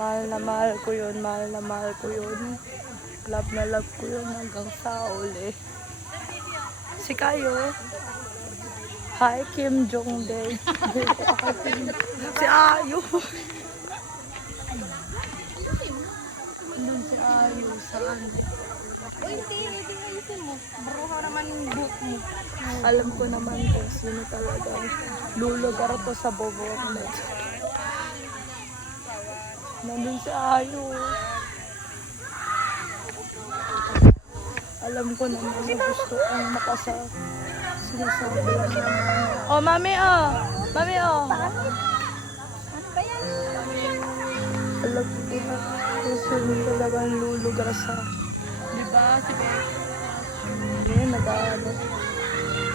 na mahal ko yun. Mahal na mahal ko yun. Love na love ko yun hanggang sa uli. Si Kayo. Hi, Kim Jong-dae. Si Ayu. Andun si Ayu. Saan? Uy, hindi ayusin mo. Bro, naman yung book mo. Alam ko naman kung sino talaga lulugar to sa Boboklet. Nandun si Ayu. Alam ko naman na gusto kong makasa. Sinasabi lang naman. Oh, mami, oh. Mami, oh. Ano ba yan? Alam ko na kung sino talaga lulugar sa... Diba, si Beck? Hindi, nag-ano.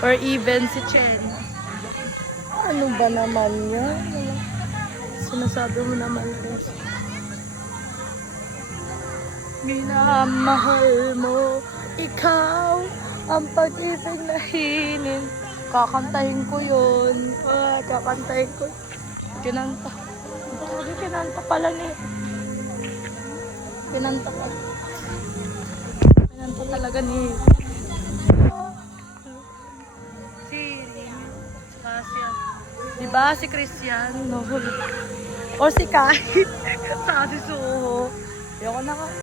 Or even si Chen. Ano ba naman yan? Sinasabi mo naman kung minamahal mo, ikaw ang pag-ibig na hinin. Kakantahin ko yun. Kakantahin ko. Kinanta. Grabe, kinanta pala ni. Kinanta pala. Kinanta talaga ni. Si Christian. Diba si Christian? No. O si Kai. Sa si Suho. Ayoko na ka.